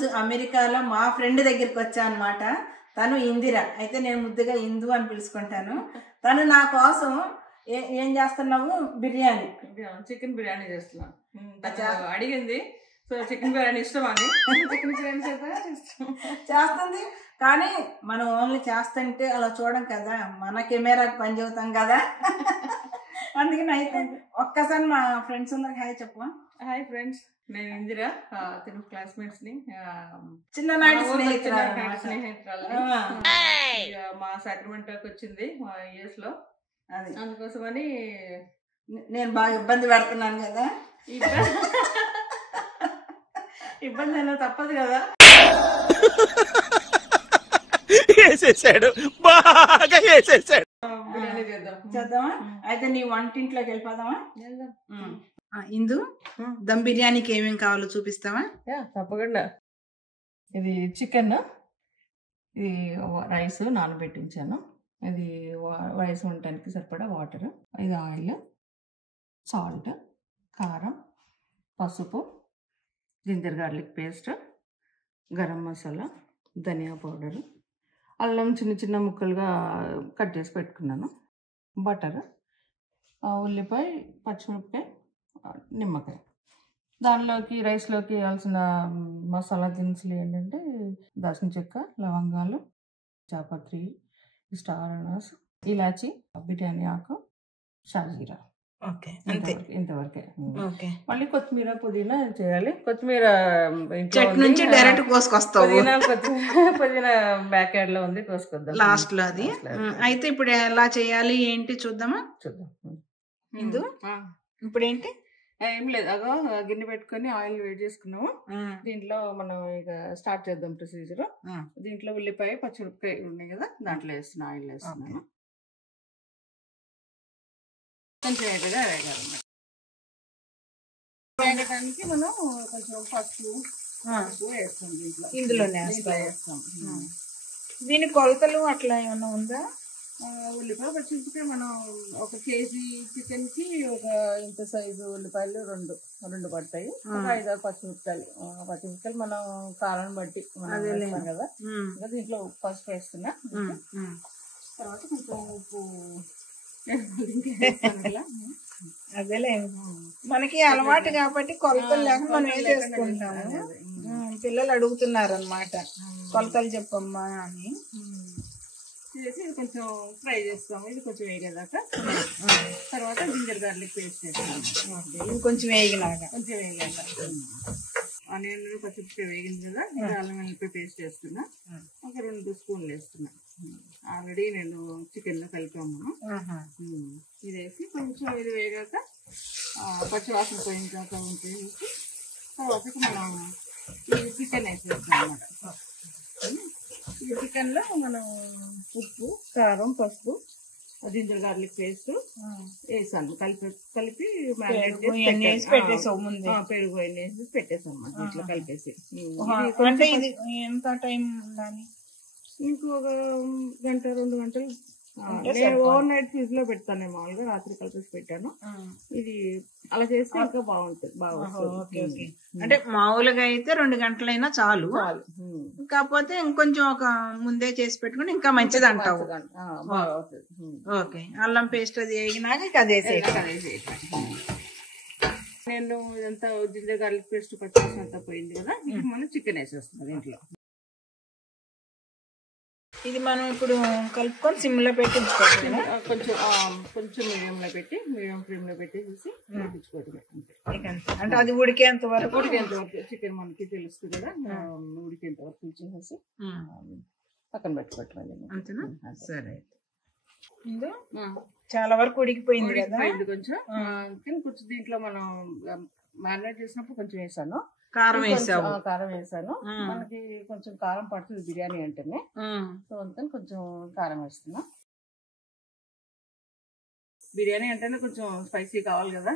ఈరోజు అమెరికాలో మా ఫ్రెండ్ దగ్గరికి వచ్చా అనమాట. తను ఇందిర, అయితే నేను ముద్దుగా ఇందు అని పిలుచుకుంటాను. తను నా కోసం ఏం చేస్తున్నావు? బిర్యానీ, చికెన్ బిర్యానీ చేస్తున్నాను. అడిగింది, సో చికెన్ బిర్యానీ ఇష్టం అని చికెన్ బిర్యానీ చేస్తుంది. కానీ మనం ఓన్లీ చేస్తుంటే అలా చూడం కదా, మన కెమెరాకి పని చెబుతాం కదా. అందుకని అయితే ఒక్కసారి మా ఫ్రెండ్స్ అందరికి హాయ్ చెప్పు. హాయ్ ఫ్రెండ్స్, నేను ఇందిర, తెలుగు క్లాస్మేట్స్ ని, చిన్ననాటి స్నేహితురాలు. మా సాక్రమెంటోకి వచ్చింది మా యూఎస్ లో, అది అందుకోసమని నేను బాగా ఇబ్బంది పెడుతున్నాను కదా. ఇబ్బంది అయినా తప్పదు కదా. వేసేసాడు, బాగా వేసేసాడు. బిర్యానీ చేద్దామా? అయితే నీ వంటింట్లోకి వెళ్ళిపోదామా? ఇందు, దమ్ బిర్యానీకి ఏమేమి కావాలో చూపిస్తావా? తప్పకుండా. ఇది చికెన్, ఇది రైస్ నానబెట్టించాను, ఇది రైస్ ఉండటానికి సరిపడా వాటర్, ఇది ఆయిల్, సాల్ట్, కారం, పసుపు, ginger garlic paste, garam masala, ధనియా పౌడరు, అల్లం చిన్న చిన్న ముక్కలుగా కట్ చేసి పెట్టుకున్నాను, బటర్, ఉల్లిపాయ, పచ్చిమిరపకాయ, నిమ్మకాయ. దానిలోకి రైస్లోకి వేయాల్సిన మసాలా దినుసులు ఏంటంటే దాల్చిన చెక్క, లవంగాలు, జాపత్రి, స్టార్ అనాస్, ఇలాచి, బిర్యానీ ఆకు, షాజీరా. ఓకే, అంతే, ఇంతవరకే. ఓకే. మళ్ళీ కొత్తిమీర, పుదీనా చెయ్యాలి. కొత్తిమీర చెట్టు నుంచి డైరెక్ట్ కోసుకొస్తావు. పుదీనా బ్యాక్ యార్డ్ లో ఉంది, కోసుకొద్దాం లాస్ట్ లో అది. అయితే ఇప్పుడు ఎలా చేయాలి ఏంటి చూద్దామా? చూద్దాం. ఇందు, ఇప్పుడు ఏంటి? ఏం లేదు, అగో గిన్నె పెట్టుకొని ఆయిల్ వేడి చేసుకున్నాము. దీంట్లో మనం ఇక స్టార్ట్ చేద్దాం ప్రొసీజర్. దీంట్లో ఉల్లిపాయ, పచ్చిమిరపకాయ ఉన్నాయి కదా, దాంట్లో వేస్తున్నా, ఆయిల్ వేస్తున్నాను. కొంచెం వేగగా వేగాలన్నమాట. వేగడానికి మనం కొంచెం పసుపు వేస్తాం దీంట్లో, ఇందులోనే వేస్తాం. దీని కొలతలు అట్లా ఏమన్నా ఉందా? ఉల్లిపాయ, పచ్చిమిరపకాయ మనం 1 కేజీ చికెన్ కి ఒక ఇంత సైజు ఉల్లిపాయలు రెండు పడతాయి. ఒక 5-6 పచ్చిమిరపకాయలు మనం కారం బట్టి మనం కదా. దీంట్లో పసుపు వేస్తున్నా, తర్వాత కొంచెం ఉప్పు. అదేలే, మనకి అలవాటు కాబట్టి కొలతలు లేక మనం ఏం చేసుకుంటాము. పిల్లలు అడుగుతున్నారు అన్నమాట, కొలతలు చెప్పమ్మా అని. చేసి ఇది కొంచెం ఫ్రై చేస్తాము. ఇది కొంచెం వేగేదాకా. తర్వాత జింజర్ గార్లిక్ పేస్ట్ వేస్తాము. ఇది కొంచెం వేగినాక, కొంచెం వేగాక ఆనియన్, పచ్చిమిరపకాయ వేగింది కదా, ఇది అల్లం వెల్లుల్లి పేస్ట్ వేస్తున్నా. ఒక 2 స్పూన్లు వేస్తున్నా. ఆల్రెడీ నేను చికెన్లో కలిపాము. ఇది వేసి కొంచెం ఇది వేగాక పచ్చివాసన పోయించాక ఉంచేసి తర్వాత మనం ఈ చికెన్ వేసేస్తాం అన్నమాట. ఈ చికెన్లో మనం ఉప్పు, కారం, పసుపు, జింజర్ గార్లిక్ పేస్ట్ వేసాను. కలిపి మ్యారినేట్ పెట్టేసాం. పెరుగు వేసి పెట్టేసాం అన్నమాట, ఇట్లా కలిపేసి. అంటే ఇది ఎంత టైం ఉండాలి? ఇంకో 1-2 గంటలు. నేను ఓవర్ నైట్ ఫ్రిడ్జ్ లో పెడతాను, మామూలుగా రాత్రి కలిపేసి పెట్టాను. ఇది అలా చేస్తే ఇంకా బాగుంటుంది, బాగా వస్తుంది. అంటే మామూలుగా అయితే 2 గంటలైనా చాలు, కాకపోతే ఇంకొంచెం ఒక ముందే చేసి పెట్టుకుని ఇంకా మంచిది అంటావు. ఓకే, అల్లం పేస్ట్ అది వేగినాక అదే నేను ఇదంతా జింజర్ గార్లిక్ పేస్ట్ పచ్చిమిర్చి అంతా పోయింది కదా, ఇది మనం చికెన్ వేసేస్తున్నాం దీంట్లో. ఇది మనం ఇప్పుడు కలుపుకొని సిమ్ లో పెట్టి కొంచెం మీడియంలో పెట్టి, మీడియం ఫ్లేమ్ లో పెట్టేసి ఉడికించుకోవటమే. అంటే అది ఉడికేంత వరకు చికెన్ మనకి తెలుస్తుంది కదా, ఉడికేంత వరకు ఉంచేసి పక్కన పెట్టుకోవటం. అంతేనా? సరే, చాలా వరకు ఉడికిపోయింది కదా. కొంచెం దీంట్లో మనం మ్యారినేట్ చేసినప్పుడు కొంచెం వేసాను, కారం వేసాను. మనకి కొంచెం కారం పడుతుంది బిర్యానీ అంటేనే, సో అంతా కొంచెం కారం వేస్తున్నా. బిర్యానీ అంటేనే కొంచెం స్పైసీ కావాలి కదా,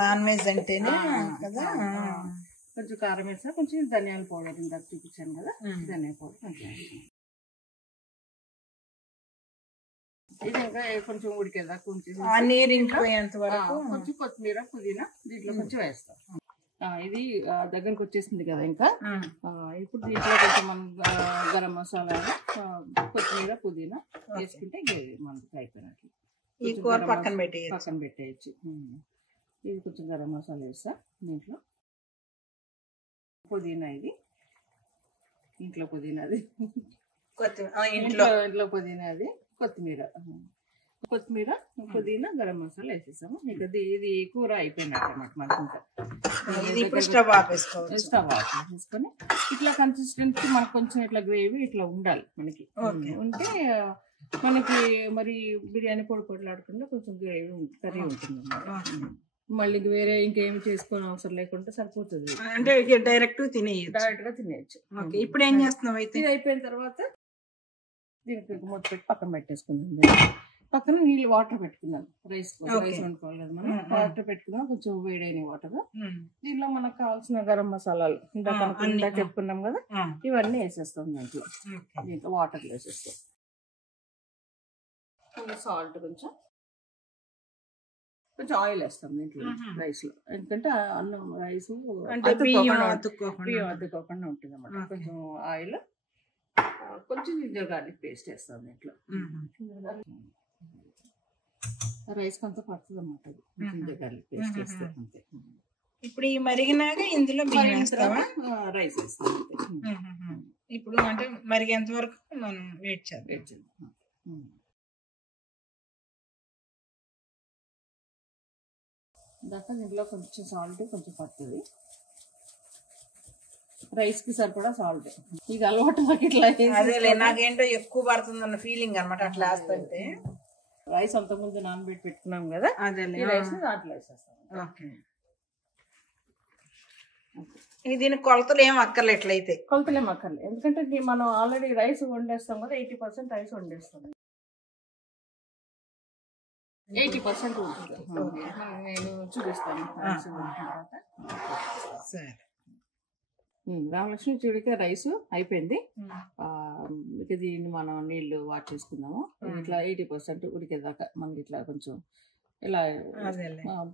నాన్ వెజ్ అంటేనే కదా. కొంచెం కారం వేసా, కొంచెం ధనియాల పౌడర్ ఇందాక చూపించాను కదా, ధనియా పౌడర్ కొంచెం. ఇది ఇంకా కొంచెం ఉడికేదాకా ఉంచేసి నీరు ఇంకిపోయేంత వరకు కొంచెం కొత్తిమీర, పుదీనా దీంట్లో కొంచెం వేస్తాం. ఇది దగ్గరకు వచ్చేసింది కదా ఇంకా. ఇప్పుడు దీంట్లో కొంచెం మనం గరం మసాలా, కొత్తిమీర, పుదీనా వేసుకుంటే మనకి అయిపోయినట్లు. ఈ కూర పక్కన పెట్టేయచ్చు. ఇది కొంచెం గరం మసాలా వేస్తా దీంట్లో. పుదీనా, ఇది ఇంట్లో పుదీనాది, ఇంట్లో పుదీనాది, కొత్తిమీర, పుదీనా, గరం మసాలా వేసేసాము. ఇక ఇది కూర అయిపోయినట్టు అన్నమాట మనకి. ఇంకా స్టవ్ ఆఫ్ వేసుకొని ఇట్లా కన్సిస్టెన్సీ మనకు కొంచెం ఇట్లా గ్రేవీ ఇట్లా ఉండాలి మనకి. ఉంటే మనకి మరి బిర్యానీ పొడిలాడకుండా కొంచెం గ్రేవీ కర్రీ ఉంటుంది అన్నమాట. మళ్ళీ వేరే ఇంకేమి చేసుకొని అవసరం లేకుండా సరిపోతుంది. అంటే డైరెక్ట్ గా తినేయచ్చు. ఇప్పుడు ఏం చేస్తున్నాం అయితే? ఇది అయిపోయిన తర్వాత దీనికి మూత పెట్టి పక్కన పెట్టేసుకుందాం. పక్కన నీళ్ళు వాటర్ పెట్టుకుందాం. రైస్ వండుకోవాలి కదా మనం. వాటర్ పెట్టుకుందాం, కొంచెం వేడైన వాటర్. దీనిలో మనకు కావాల్సిన గరం మసాలాలు ఇందాక చెప్పుకున్నాం కదా, ఇవన్నీ వేసేస్తాం దాంట్లో. దీంట్లో వాటర్ వేసేస్తాం. సాల్ట్, కొంచెం ఆయిల్ వేస్తాం దీంట్లో రైస్ లో. ఎందుకంటే అన్నం రైస్ అద్దుకోకుండా ఉంటుంది అన్నమాట. కొంచెం ఆయిల్, కొంచెం జింజర్ గార్లిక్ పేస్ట్ వేస్తాం దీంట్లో. రైస్ అంతా పడుతుంది అన్నమాట. జింజర్ గార్లిక్ పేస్ట్ వేస్తే అంతే. ఇప్పుడు ఈ మరిగినాక ఇందులో రైస్ వేస్తాం. ఇప్పుడు అంటే మరిగేంత వరకు మనం వెయిట్ చేద్దాం. దాకా దీంట్లో కొంచెం సాల్ట్ కొంచెం పడుతుంది. రైస్ కి సరిపడా సాల్ట్. ఇక అలవాటు ఇట్లా నాకేంటో ఎక్కువ పడుతుంది అన్న ఫీలింగ్ అనమాట. అట్లా వేస్తుంటే రైస్ అంతకుముందు నానబెట్టి పెట్టుకున్నాం కదా, అదే రైస్ దాంట్లో వేసేస్తాం. దీనికి కొలతలు ఏం అక్కర్లే. ఎట్లయితే కొలతలు ఏం అక్కర్లే, ఎందుకంటే మనం ఆల్రెడీ రైస్ వండేస్తాం కదా. 80% రైస్ వండేస్తాం. 80% ఉంటుంది. నేను చూపిస్తాను తర్వాత. సరే, రామలక్ష్మి చూడిక రైస్ అయిపోయింది. దీన్ని మనం నీళ్లు వాష్ చేసుకుందాము. ఇట్లా 80% ఉడికేదాకా మనకి ఇట్లా కొంచెం ఇలా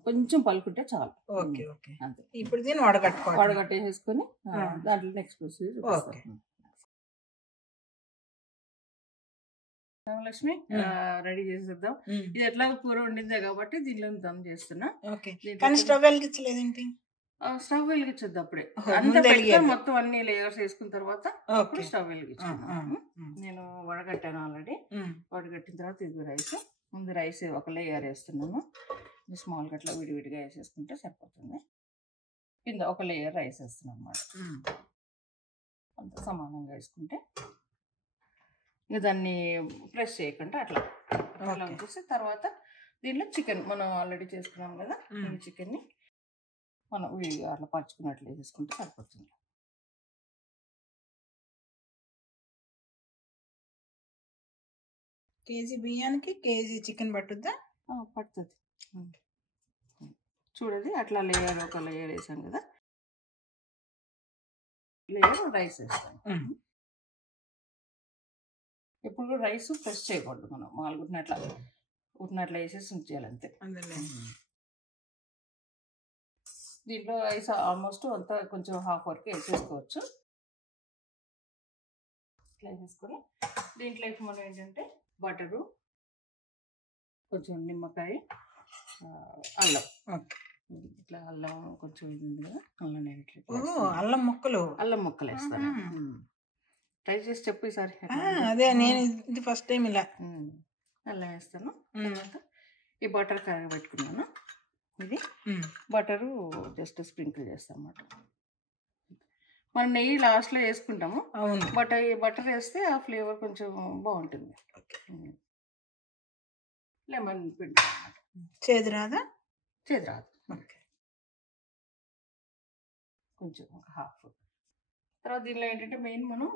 కొంచెం పలుకుంటే చాలు. అంతే. ఇప్పుడు దీన్ని వడగట్టేసుకొని దాంట్లో నెక్స్ట్ ప్రొసీజర్. రామలక్ష్మి రెడీ చేసేద్దాం. ఇది ఎట్లా కూర వండిందే కాబట్టి దీనిలో దమ్ చేస్తున్నా. స్టవ్ వెలిగించలేదేంటి? స్టవ్ వెలిగించొద్దు అప్పుడే. అంతా మొత్తం అన్ని లేయర్స్ వేసుకున్న తర్వాత అప్పుడు స్టవ్ వెలిగించుకున్నాను. నేను వడగట్టాను ఆల్రెడీ. వడగట్టిన తర్వాత ఇది రైస్. ముందు రైస్ ఒక లేయర్ వేస్తున్నాను. స్మాల్ గట్లా విడివిడిగా వేసేసుకుంటే సరిపోతుంది. కింద ఒక లేయర్ రైస్ వేస్తున్నాను అన్నమాట. అంత సమానంగా వేసుకుంటే ఇక దాన్ని ప్రెస్ చేయకుండా అట్లా వచ్చేసి తర్వాత దీనిలో చికెన్ మనం ఆల్రెడీ చేసుకున్నాం కదా, ఈ చికెన్ని మనం అట్లా పరుచుకున్నట్లు వేసేసుకుంటే సరిపోతుంది. కేజీ బియ్యానికి కేజీ చికెన్ పట్టుద్దా? పడుతుంది. చూడండి అట్లా లేయర్ ఒక లేయర్ వేసాం కదా, లేయర్ రైస్ వేస్తాం. ఎప్పుడు రైస్ ప్రెస్ చేయకూడదు, మనం మామూలుగా ఉట్టినట్లా వేసేసి ఉంచేయాలి అంతే. దీంట్లో రైస్ ఆల్మోస్ట్ అంతా కొంచెం హాఫ్ వరకు వేసేసుకోవచ్చు. ఇట్లా వేసేసుకొని దీంట్లో మనం ఏంటంటే బటరు, కొంచెం నిమ్మకాయ, అల్లం. ఇట్లా అల్లం కొంచెం ఇది ఉంది కదా, అల్లం ముక్కలు వేస్తాను. ట్రై చేసి చెప్పు ఈసారి. అదే నేను ఇది ఫస్ట్ టైం ఇలా అల్లం వేస్తాను. తర్వాత ఈ బటర్ కరగబెట్టుకున్నాను. ఇది బటరు జస్ట్ స్ప్రింకిల్ చేస్తాం అన్నమాట. మనం నెయ్యి లాస్ట్లో వేసుకుంటాము. బటర్ వేస్తే ఆ ఫ్లేవర్ కొంచెం బాగుంటుంది. లెమన్ పిండి చేదు రాదా? చేదు రాదు. కొంచెం ఒక హాఫ్. తర్వాత దీనిలో ఏంటంటే మెయిన్ మనం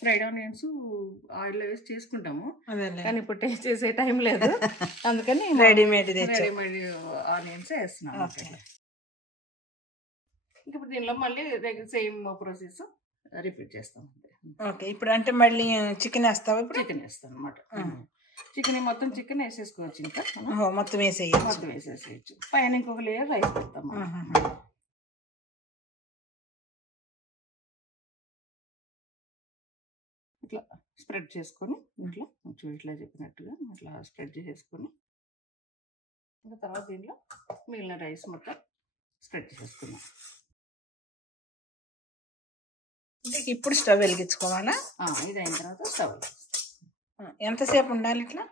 ఫ్రైడ్ ఆనియన్స్ ఆయిల్లో వేసి చేసుకుంటాము, కానీ ఇప్పుడు టేస్ట్ చేసే టైం లేదు. అందుకని రెడీమేడ్ ఆనియన్స్ వేస్తున్నాను. ఇప్పుడు దీనిలో మళ్ళీ సేమ్ ప్రాసెస్ రిపీట్ చేస్తాం. ఓకే, ఇప్పుడు అంటే మళ్ళీ చికెన్ వేస్తావా? ఇప్పుడు చికెన్ వేస్తాను అనమాట. మొత్తం చికెన్ వేసేసుకోవచ్చు. ఇంకా మొత్తం వేసేయచ్చు. మొత్తం వేసేసేయచ్చు. పైన ఇంకొక లేయర్ రైస్ పెడతాం. ఇట్లా స్ప్రెడ్ చేసుకొని ఇంట్లో కొంచెం ఇట్లా చెప్పినట్టుగా ఇట్లా స్ప్రెడ్ చేసేసుకొని ఇంకా తర్వాత దీంట్లో మిగిలిన రైస్ మొత్తం స్ప్రెడ్ చేసుకున్నాం. ఇప్పుడు స్టవ్ వెలిగించుకోవాలా? ఇది అయిన తర్వాత స్టవ్ ఎంతసేపు ఉండాలి ఇట్లా?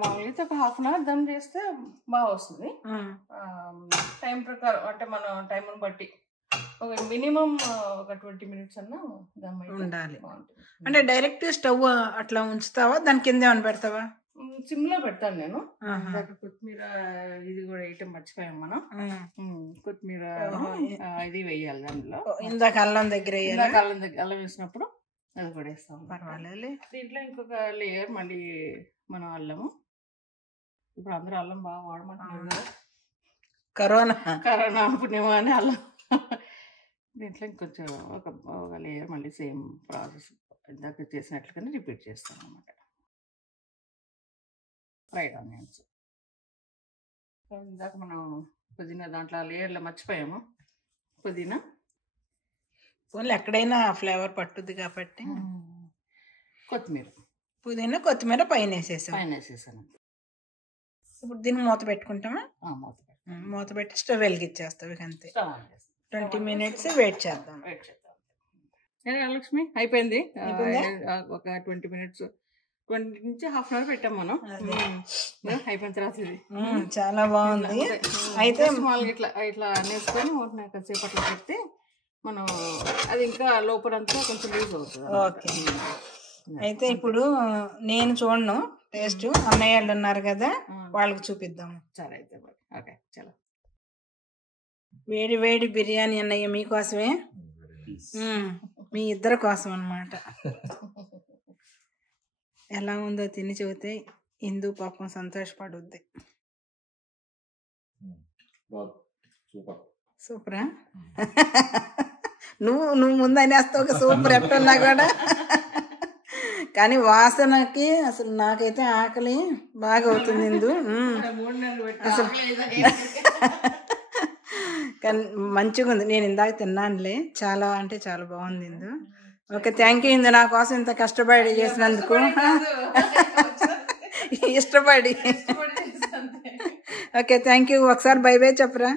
మామూలుగా ఒక హాఫ్ అన్ అవర్ దమ్ చేస్తే బాగా వస్తుంది. టైం ప్రకారం అంటే మన టైంని బట్టి ఒక మినిమం ఒక 20 minutes అన్నా దమ్ ఉండాలి. అంటే డైరెక్ట్ స్టవ్ అట్లా ఉంచుతావా? దాని కింద ఏమైనా పెడతావా? సిమ్లో పెడతాను నేను. కొత్తిమీర ఇది కూడా వేయటం మర్చిపోయాం మనం. కొత్తిమీర ఇది వేయాలి దాంట్లో. ఇందాక అల్లం దగ్గర అల్లం వేసినప్పుడు అది కూడా వేస్తాం. పర్వాలేదు. దీంట్లో ఇంకొక లేయర్ మళ్ళీ మనం అల్లము. ఇప్పుడు అందరూ అల్లం బాగా వాడమంటున్నారు కదా, కరోనా పుణ్యమా అని అల్లం. దీంట్లో ఇంకొంచెం ఒక లేయర్ మళ్ళీ సేమ్ ప్రాసెస్ ఇందాక చేసినట్లుగానే రిపీట్ చేస్తాం అన్నమాట. ఫ్రైడ్ ఆనియన్స్ ఇందాక మనం పుదీనా దాంట్లో లేయర్లో మర్చిపోయాము. పుదీనా ఎక్కడైనా ఫ్లేవర్ పట్టుద్ది కాబట్టి పుదీనా కొత్తిమీర పైన వేసేసాను. ఇప్పుడు దీన్ని మూత పెట్టుకుంటామా? మూత పెట్టి స్టవ్ వెలిగించేస్తావు. అంతే. 20 minutes వెయిట్ చేద్దాం. లక్ష్మి అయిపోయింది. ఒక 20 minutes 20 నుంచి హాఫ్ అన్ అవర్ పెట్టాం మనం. అయిపోయిన తర్వాత ఇది చాలా బాగుంది. అయితే ఇట్లా ఇట్లా అనేసుకొని కాసేపు అట్లా పెడితే మనం అది ఇంకా లోపలంతా కొంచెం లూజ్ అవుతుంది. ఓకే. అయితే ఇప్పుడు నేను చూడను టేస్ట్, అన్నయ్య వాళ్ళు ఉన్నారు కదా వాళ్ళకి చూపిద్దాము. సరే అయితే ఓకే. చాలా వేడి వేడి బిర్యానీ అన్నయ్య మీకోసమే, మీ ఇద్దరి కోసం అన్నమాట. ఎలా ఉందో తిని చెబితే ఇందు పాపం సంతోషపడుద్ది. సూపరా? నువ్వు ముందు అనేస్తావు ఒక సూపర్ ఎట్టున్నా కూడా. కానీ వాసనకి అసలు నాకైతే ఆకలి బాగా అవుతుంది ఇందు. అసలు కానీ మంచిగా ఉంది. నేను ఇందాక తిన్నానులే, చాలా అంటే చాలా బాగుంది ఇందు. ఓకే, థ్యాంక్ యూ ఇందు నా కోసం ఇంత కష్టపడి చేసినందుకు. ఇష్టపడి. Okay, thank you. ఒకసారి బై బై చెప్పరా?